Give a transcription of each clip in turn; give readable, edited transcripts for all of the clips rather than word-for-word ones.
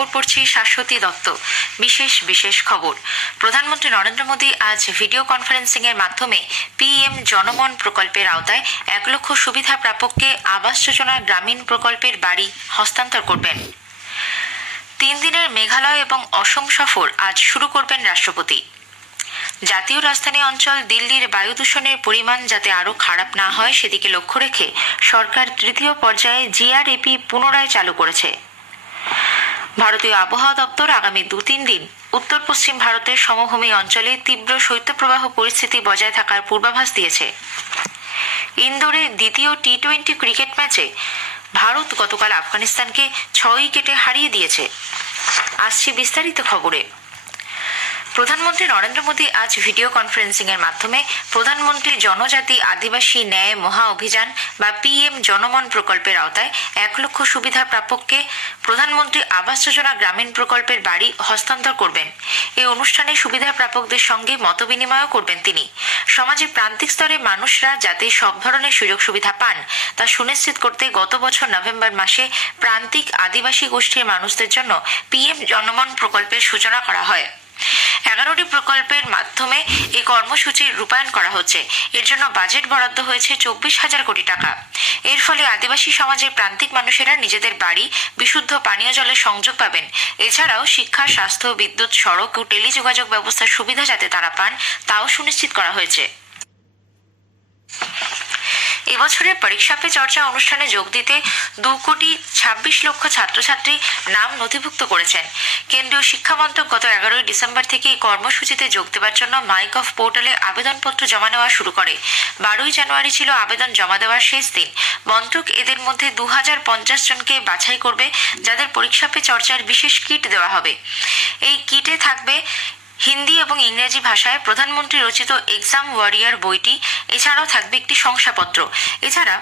খবর পড়ছি শাশ্বতী দত্ত। বিশেষ খবর। প্রধানমন্ত্রী নরেন্দ্র মোদী আজ ভিডিও কনফারেন্সিং এর মাধ্যমে পিএম জনমন প্রকল্পের আওতায় 1 লক্ষ সুবিধা প্রাপককে আবাস যোজনা গ্রামীণ প্রকল্পের বাড়ি হস্তান্তর করবেন। 3 দিনের মেঘালয় এবং অসম সফর আজ শুরু করবেন রাষ্ট্রপতি। জাতীয় রাজধানী অঞ্চল দিল্লির বায়ু দূষণের পরিমাণ যাতে আরও খারাপ না হয় সেদিকে লক্ষ্য রেখে সরকার তৃতীয় পর্যায়ে জিআরএপি পুনরায় চালু করেছে। ভারতীয় আবহাওয়া দপ্তর আগামী 2-3 দিন উত্তর পশ্চিম ভারতের সমভূমি অঞ্চলে তীব্র শৈত্যপ্রবাহ পরিস্থিতি বজায় থাকার পূর্বাভাস দিয়েছে। ইন্দোরে দ্বিতীয় টি-20 ক্রিকেট ম্যাচে ভারত গতকাল আফগানিস্তানকে 6 উইকেটে হারিয়ে দিয়েছে। আসছে বিস্তারিত খবরে। প্রধানমন্ত্রী নরেন্দ্র মোদী আজ ভিডিও কনফারেন্সিং এর মাধ্যমে প্রধানমন্ত্রী জনজাতি আদিবাসী ন্যায় মহা অভিযান বা পিএম জনমন প্রকল্পের আওতায় 1 লক্ষ সুবিধা প্রাপককে প্রধানমন্ত্রী আবাস যোজনা গ্রামীণ প্রকল্পের বাড়ি হস্তান্তর করবেন। এই অনুষ্ঠানে সুবিধা প্রাপকদের সঙ্গে মতবিনিময় করবেন তিনি। সমাজের প্রান্তিক স্তরে মানুষরা যাতে সব ধরনের সুযোগ সুবিধা পান তা সুনিশ্চিত করতে গত বছর নভেম্বর মাসে প্রান্তিক আদিবাসী গোষ্ঠীর মানুষদের জন্য পিএম জনমন প্রকল্পের সূচনা করা হয়। 11টি প্রকল্পের মাধ্যমে এই কর্মসূচির রূপায়ণ করা হচ্ছে। এর জন্য বাজেট বরাদ্দ হয়েছে 24,000 কোটি টাকা। এর ফলে আদিবাসী সমাজের প্রান্তিক মানুষেরা নিজেদের বাড়ি, বিশুদ্ধ পানীয় জলের সংযোগ পাবেন। এছাড়াও শিক্ষা, স্বাস্থ্য, বিদ্যুৎ, সড়ক ও টেলিযোগাযোগ ব্যবস্থার সুবিধা যাতে তারা পান তাও সুনিশ্চিত করা হয়েছে। এবছরের পরীক্ষা পে চর্চা অনুষ্ঠানে যোগ দিতে 2,26,00,000 ছাত্রছাত্রী নাম নথিভুক্ত করেছেন। কেন্দ্রীয় শিক্ষা মন্ত্রক গত 11 ডিসেম্বর থেকে এই কর্মসূচিতে যোগ দেওয়ার জন্য মাইগভ পোর্টালে আবেদনপত্র জমা নেওয়া শুরু করে। 12 জানুয়ারি ছিল আবেদন জমা দেওয়ার শেষ দিন। মন্ত্রক এদের মধ্যে 2050 জনকে বাছাই করবে, যাদের পরীক্ষা পে চর্চার বিশেষ কিট দেওয়া হবে। এই কিটে থাকবে হিন্দি এবং ইংরেজি ভাষায় প্রধানমন্ত্রী রচিত এক্সাম ওয়ারিয়ার বইটি। এছাড়াও থাকবে একটি শংসাপত্র। এছাড়া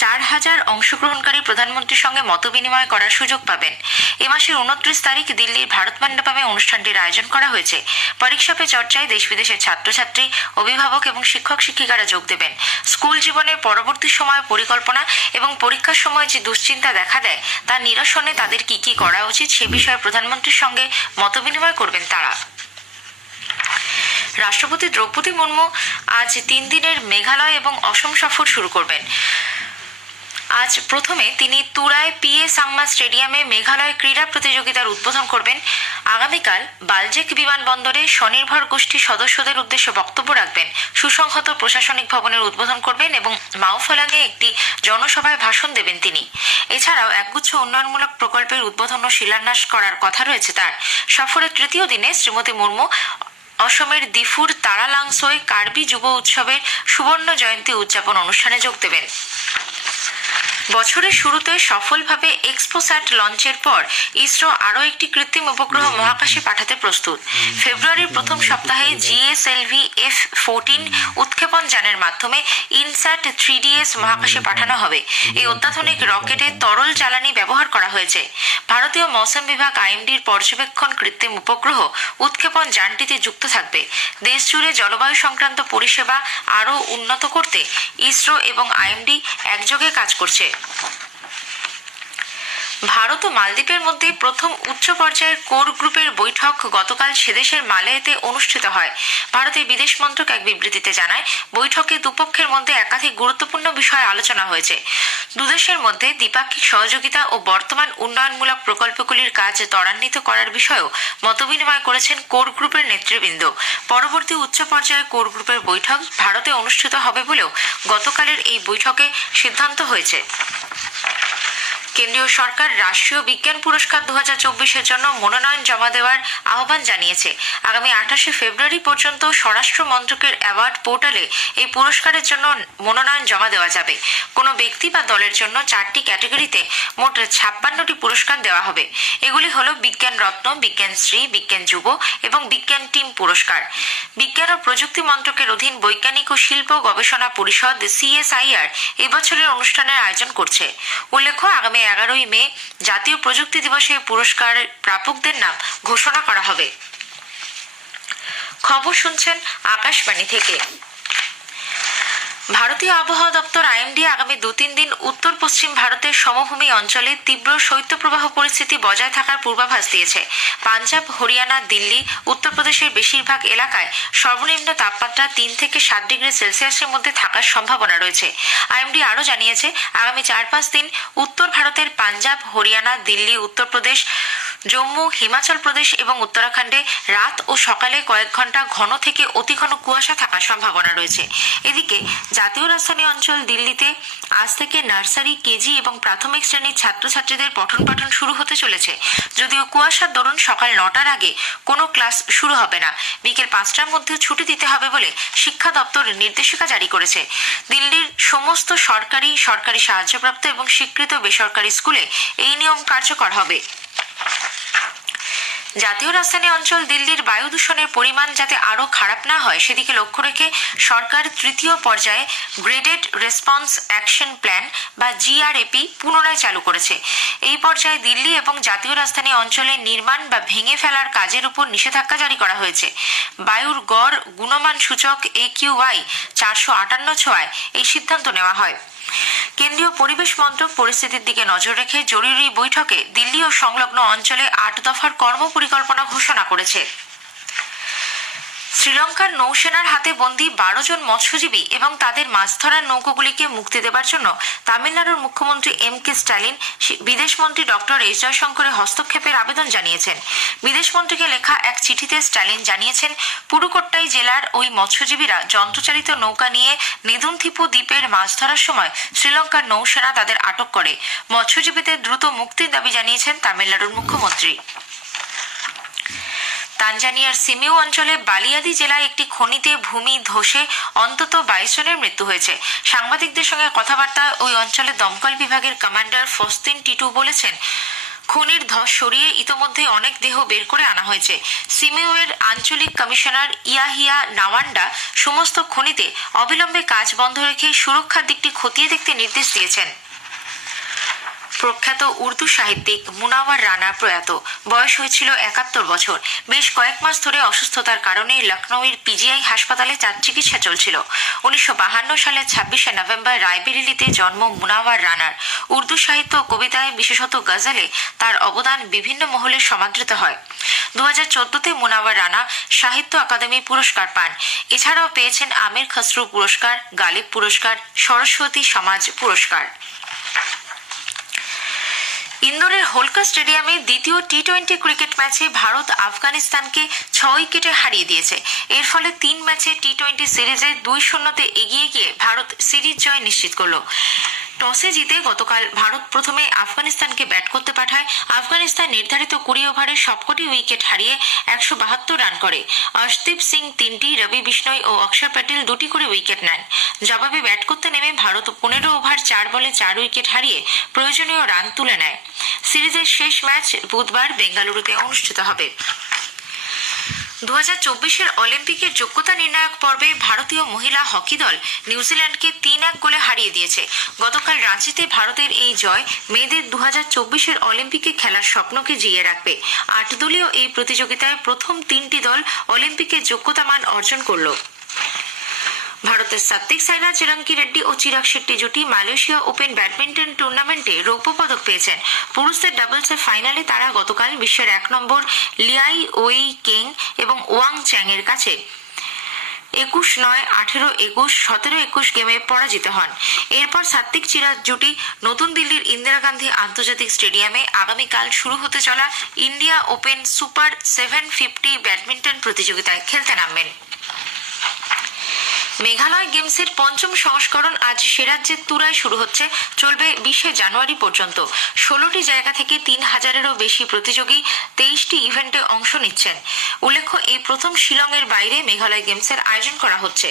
4,000 অংশগ্রহণকারী প্রধানমন্ত্রীর সঙ্গে মতবিনিময় করার সুযোগ পাবেন। এ মাসের 29 তারিখ দিল্লির ভারত মণ্ডপমে অনুষ্ঠানটির আয়োজন করা হয়েছে। পরীক্ষা পে চর্চায় দেশ বিদেশের ছাত্রছাত্রী, অভিভাবক এবং শিক্ষক শিক্ষিকারা যোগ দেবেন। স্কুল জীবনের পরবর্তী সময় পরিকল্পনা এবং পরীক্ষার সময় যে দুশ্চিন্তা দেখা দেয় তা নিরসনে তাদের কি করা উচিত সে বিষয়ে প্রধানমন্ত্রীর সঙ্গে মতবিনিময় করবেন তারা। রাষ্ট্রপতি দ্রৌপদী মুর্মু আজ 3 দিনের মেঘালয় এবং অসম সফর শুরু করবেন। আজ প্রথমে তিনি তুরায় পিএ সাংমা স্টেডিয়ামে মেঘালয় ক্রীড়া প্রতিযোগিতার উদ্বোধন করবেন। আগামীকাল বালজেক বিমানবন্দরে স্বনির্ভর গোষ্ঠী সদস্যদের উদ্দেশ্যে বক্তব্য রাখবেন। সুসংহত প্রশাসনিক ভবনের উদ্বোধন করবেন এবং মাওফলাঙে একটি জনসভায় ভাষণ দেবেন তিনি। এছাড়াও একগুচ্ছ উন্নয়নমূলক প্রকল্পের উদ্বোধন ও শিলান্যাস করার কথা রয়েছে তার। সফরের তৃতীয় দিনে শ্রীমতী মুর্মু অসমের দিফুর তারালাংসোয় কার্বি যুব উৎসবের সুবর্ণ জয়ন্তী উদযাপন অনুষ্ঠানে যোগ দেবেন। বছরের শুরুতে সফলভাবে এক্সপোস্যাট লঞ্চের পর ইসরো আরও একটি কৃত্রিম উপগ্রহ মহাকাশে পাঠাতে প্রস্তুত। ফেব্রুয়ারির প্রথম সপ্তাহে জিএসএলভি F-14 উৎক্ষেপণ যানের মাধ্যমে ইনস্যাট 3DS মহাকাশে পাঠানো হবে। এই অত্যাধুনিক রকেটে তরল জ্বালানি ব্যবহার করা হয়েছে। ভারতীয় মৌসুম বিভাগ আইএমডির পর্যবেক্ষণ কৃত্রিম উপগ্রহ উৎক্ষেপণ যানটিতে যুক্ত থাকবে। দেশ জুড়ে জলবায়ু সংক্রান্ত পরিষেবা আরও উন্নত করতে ইসরো এবং আইএমডি একযোগে কাজ করছে। ভারত ও মালদ্বীপের মধ্যে প্রথম উচ্চ পর্যায়ের কোর গ্রুপের বৈঠক গতকাল সেদেশের মালেতে অনুষ্ঠিত হয়। ভারতের বিদেশ মন্ত্রক এক বিবৃতিতে জানায়, বৈঠকে দুপক্ষের মধ্যে একাধিক গুরুত্বপূর্ণ বিষয়ে আলোচনা হয়েছে। দুদেশের মধ্যে দ্বিপাক্ষিক সহযোগিতা ও বর্তমান উন্নয়নমূলক প্রকল্পগুলির কাজ ত্বরান্বিত করার বিষয়েও মতবিনিময় করেছেন কোর গ্রুপের নেতৃবৃন্দ। পরবর্তী উচ্চ পর্যায়ের কোর গ্রুপের বৈঠক ভারতে অনুষ্ঠিত হবে বলেও গতকালের এই বৈঠকে সিদ্ধান্ত হয়েছে। কেন্দ্রীয় সরকার রাষ্ট্রীয় বিজ্ঞান পুরস্কার 2024-এর জন্য মনোনয়ন জমা দেওয়ার আহ্বান জানিয়েছে। আগামী 28 ফেব্রুয়ারি পর্যন্ত স্বরাষ্ট্র মন্ত্রকের অ্যাওয়ার্ড পোর্টালে এই পুরস্কারের জন্য মনোনয়ন জমা দেওয়া যাবে। কোনো ব্যক্তি বা দলের জন্য 4টি ক্যাটাগরিতে মোট 56টি পুরস্কার দেওয়া হবে। এগুলি হলো বিজ্ঞান রত্ন, বিজ্ঞান শ্রী, বিজ্ঞান যুব এবং বিজ্ঞান টিম পুরস্কার। বিজ্ঞান ও প্রযুক্তি মন্ত্রকের অধীন বৈজ্ঞানিক ও শিল্প গবেষণা পরিষদ CSIR এবছরের অনুষ্ঠানের আয়োজন করছে। উল্লেখ্য, আগামী 11 মে জাতীয় প্রযুক্তি দিবসে পুরস্কার প্রাপকদের নাম ঘোষণা করা হবে। খবর শুনছেন আকাশবাণী থেকে। ভারতীয় আবহাওয়া দপ্তর আইএমডি আগামী 2-3 দিন উত্তর পশ্চিম ভারতের সমভূমি অঞ্চলে তীব্র শৈত্যপ্রবাহ পরিস্থিতি বজায় থাকার পূর্বাভাস দিয়েছে। পাঞ্জাব, হরিয়ানা, দিল্লি, উত্তরপ্রদেশের বেশিরভাগ এলাকায় সর্বনিম্ন তাপমাত্রা 3 থেকে 7 ডিগ্রি সেলসিয়াসের মধ্যে থাকার সম্ভাবনা রয়েছে। আইএমডি আরও জানিয়েছে, আগামী 4-5 দিন উত্তর ভারতের পাঞ্জাব, হরিয়ানা, দিল্লি, উত্তরপ্রদেশ, জম্মু, হিমাচল প্রদেশ এবং উত্তরাখণ্ডে রাত ও সকালে কয়েক ঘন্টা ঘন থেকে অতি ঘন কুয়াশা থাকার সম্ভাবনা রয়েছে। এদিকে জাতীয় রাজধানী অঞ্চল দিল্লিতে আজ থেকে নার্সারি, কেজি এবং প্রাথমিক শ্রেণীর ছাত্রছাত্রীদের পঠন পাঠন শুরু হতে চলেছে। যদিও কুয়াশার দরুন সকাল 9টার আগে কোনো ক্লাস শুরু হবে না। বিকেল 5টার মধ্যে ছুটি দিতে হবে বলে শিক্ষা দপ্তর নির্দেশিকা জারি করেছে। দিল্লির সমস্ত সরকারি সাহায্যপ্রাপ্ত এবং স্বীকৃত বেসরকারি স্কুলে এই নিয়ম কার্যকর হবে। জাতীয় রাজধানী অঞ্চল দিল্লির বায়ু দূষণের পরিমাণ যাতে আরও খারাপ না হয় সেদিকে লক্ষ্য রেখে সরকার তৃতীয় পর্যায়ে গ্রেডেড রেসপন্স অ্যাকশন প্ল্যান বা জিআরএপি পুনরায় চালু করেছে। এই পর্যায়ে দিল্লি এবং জাতীয় রাজধানী অঞ্চলে নির্মাণ বা ভেঙে ফেলার কাজের উপর নিষেধাজ্ঞা জারি করা হয়েছে। বায়ুর গড় গুণমান সূচক AQI 458 ছোঁয়ায় এই সিদ্ধান্ত নেওয়া হয়। কেন্দ্রীয় পরিবেশ মন্ত্রক পরিস্থিতির দিকে নজর রেখে জরুরি বৈঠকে দিল্লি ও সংলগ্ন অঞ্চলে 8 দফার কর্মপরিকল্পনা ঘোষণা করেছে। শ্রীলঙ্কার নৌসেনার হাতে বন্দী 12 জন মৎস্যজীবী এবং তাদের মাছ ধরার নৌকোগুলিকে মুক্তি দেবার জন্য তামিলনাড়ুর মুখ্যমন্ত্রী MK স্ট্যালিন বিদেশমন্ত্রী ডক্টর এস জয়শঙ্করের হস্তক্ষেপের আবেদন জানিয়েছেন। বিদেশমন্ত্রীকে লেখা এক চিঠিতে স্ট্যালিন জানিয়েছেন, পুডুকোট্টাই জেলার ওই মৎস্যজীবীরা যন্ত্রচালিত নৌকা নিয়ে নেদুনথিপু দ্বীপের মাছ ধরার সময় শ্রীলঙ্কার নৌসেনা তাদের আটক করে। মৎস্যজীবীদের দ্রুত মুক্তির দাবি জানিয়েছেন তামিলনাড়ুর মুখ্যমন্ত্রী। তানজানিয়ার সিমিউ অঞ্চলে বালিয়াদি জেলায় একটি খনিতে ভূমি ধসে অন্তত 22 জনের মৃত্যু হয়েছে। সাংবাদিকদের সঙ্গে কথাবার্তায় ওই অঞ্চলের দমকল বিভাগের কমান্ডার ফস্তিন টিটু বলেছেন, খনির ধস সরিয়ে ইতোমধ্যে অনেক দেহ বের করে আনা হয়েছে। সিমিউয়ের আঞ্চলিক কমিশনার ইয়াহিয়া নাওয়ান্ডা সমস্ত খনিতে অবিলম্বে কাজ বন্ধ রেখে সুরক্ষার দিকটি খতিয়ে দেখতে নির্দেশ দিয়েছেন। প্রখ্যাত উর্দু সাহিত্যিক মুনাওয়ার রানা প্রয়াত। বয়স হয়েছিল 71 বছর। বেশ কয়েক মাস ধরে অসুস্থতার কারণে লখনৌয়ের পিজিআই হাসপাতালে তার চিকিৎসা চলছিল। 1952 সালের 26শে নভেম্বর রায়বেরেলিতে জন্ম মুনাওয়ার রানার। উর্দু সাহিত্য ও কবিতায়, বিশেষত গজলে তার অবদান বিভিন্ন মহলে সমাদৃত হয়। 2014-তে মুনাওয়ার রানা সাহিত্য আকাদেমি পুরস্কার পান। এছাড়াও পেয়েছেন আমির খসরু পুরস্কার, গালিব পুরস্কার, সরস্বতী সমাজ পুরস্কার। ইন্দোরের হোলকার স্টেডিয়ামে দ্বিতীয় টি-20 ক্রিকেট ম্যাচে ভারত আফগানিস্তানকে 6 উইকেটে হারিয়ে দিয়েছে। এর ফলে 3 ম্যাচে টি-20 সিরিজে 2-0-তে এগিয়ে গিয়ে ভারত সিরিজ জয় নিশ্চিত করল। টসে জিতে গতকাল ভারত প্রথমে আফগানিস্তানকে ব্যাট করতে পাঠায়। আফগানিস্তান নির্ধারিত 20 ওভারে সবকটি উইকেট হারিয়ে 172 রান করে। অর্শদীপ সিং 3টি, রবি বিষ্ণই ও অক্ষর প্যাটেল 2টি করে উইকেট নেন। জবাবে ব্যাট করতে নেমে ভারত 15 ওভার 4 বলে 4 উইকেট হারিয়ে প্রয়োজনীয় রান তুলে নেয়। সিরিজের শেষ ম্যাচ বুধবার বেঙ্গালুরুতে অনুষ্ঠিত হবে। 2024-এর অলিম্পিকের যোগ্যতা নির্ণায়ক পর্বে ভারতীয় মহিলা হকি দল নিউজিল্যান্ডকে 3-1 গোলে হারিয়ে দিয়েছে। গতকাল রাঁচিতে ভারতের এই জয় মেয়েদের 2024-এর অলিম্পিকে খেলার স্বপ্নকে জিইয়ে রাখবে। 8 দলীয় এই প্রতিযোগিতায় প্রথম 3টি দল অলিম্পিকের যোগ্যতা মান অর্জন করল। ভারতের সাত্বিক সাইরাজ, চিরাঙ্কি রেড্ডি ও চিরাগ শেট্টি জুটি মালয়েশিয়া ওপেন ব্যাডমিন্টন টুর্নামেন্টে রৌপ্য পদক পেয়েছেন। পুরুষদের ডাবলসের ফাইনালে তারা গতকাল বিশ্বের 1 নম্বর লিয়াই ওই কেং এবং ওয়াং চ্যাং এর কাছে 21-9, 18-21, 17-21 গেমে পরাজিত হন। এরপর সাত্বিক চিরাগ জুটি নতুন দিল্লির ইন্দিরা গান্ধী আন্তর্জাতিক স্টেডিয়ামে আগামীকাল শুরু হতে চলা ইন্ডিয়া ওপেন সুপার 750 ব্যাডমিন্টন প্রতিযোগিতায় খেলতে নামবেন। মেঘালয় গেমসের 5ম সংস্করণ আজ সে রাজ্যের তুরায় শুরু হচ্ছে, চলবে 20শে জানুয়ারি পর্যন্ত। 16টি জায়গা থেকে 3000-এরও বেশি প্রতিযোগী 23টি ইভেন্টে অংশ নিচ্ছেন। উল্লেখ্য, এই প্রথম শিলংয়ের বাইরে মেঘালয় গেমসের আয়োজন করা হচ্ছে।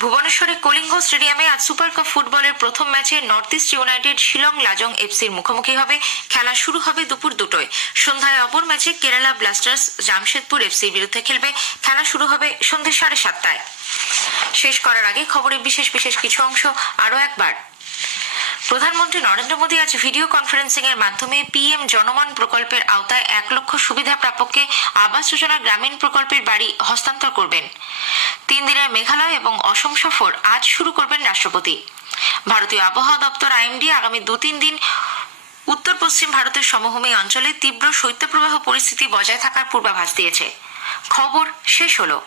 ভুবনেশ্বরে কলিঙ্গ স্টেডিয়ামে আজ সুপার কাপ ফুটবলের প্রথম ম্যাচে North East United Shillong Lajong এফসির মুখোমুখি হবে। খেলা শুরু হবে দুপুর 2টায়। সন্ধ্যায় অপর ম্যাচে কেরালা ব্লাস্টার্স জামশেদপুর এফসির বিরুদ্ধে খেলবে। খেলা শুরু হবে সন্ধ্যে 7:30টায়। শেষ করার আগে খবরের বিশেষ কিছু অংশ আরও একবার। প্রধানমন্ত্রী নরেন্দ্র মোদী আজ ভিডিও কনফারেন্সিং এর মাধ্যমে পিএম জনমন প্রকল্পের আওতায় 1 লক্ষ সুবিধা প্রাপককে আবাস যোজনা গ্রামীণ প্রকল্পের বাড়ি হস্তান্তর করবেন। 3 দিনের মেঘালয় এবং অসম সফর আজ শুরু করবেন রাষ্ট্রপতি। ভারতীয় আবহাওয়া দপ্তর আইএমডি আগামী 2-3 দিন উত্তর পশ্চিম ভারতের সমভূমি অঞ্চলে তীব্র শৈত্যপ্রবাহ পরিস্থিতি বজায় থাকার পূর্বাভাস দিয়েছে। খবর শেষ হলো।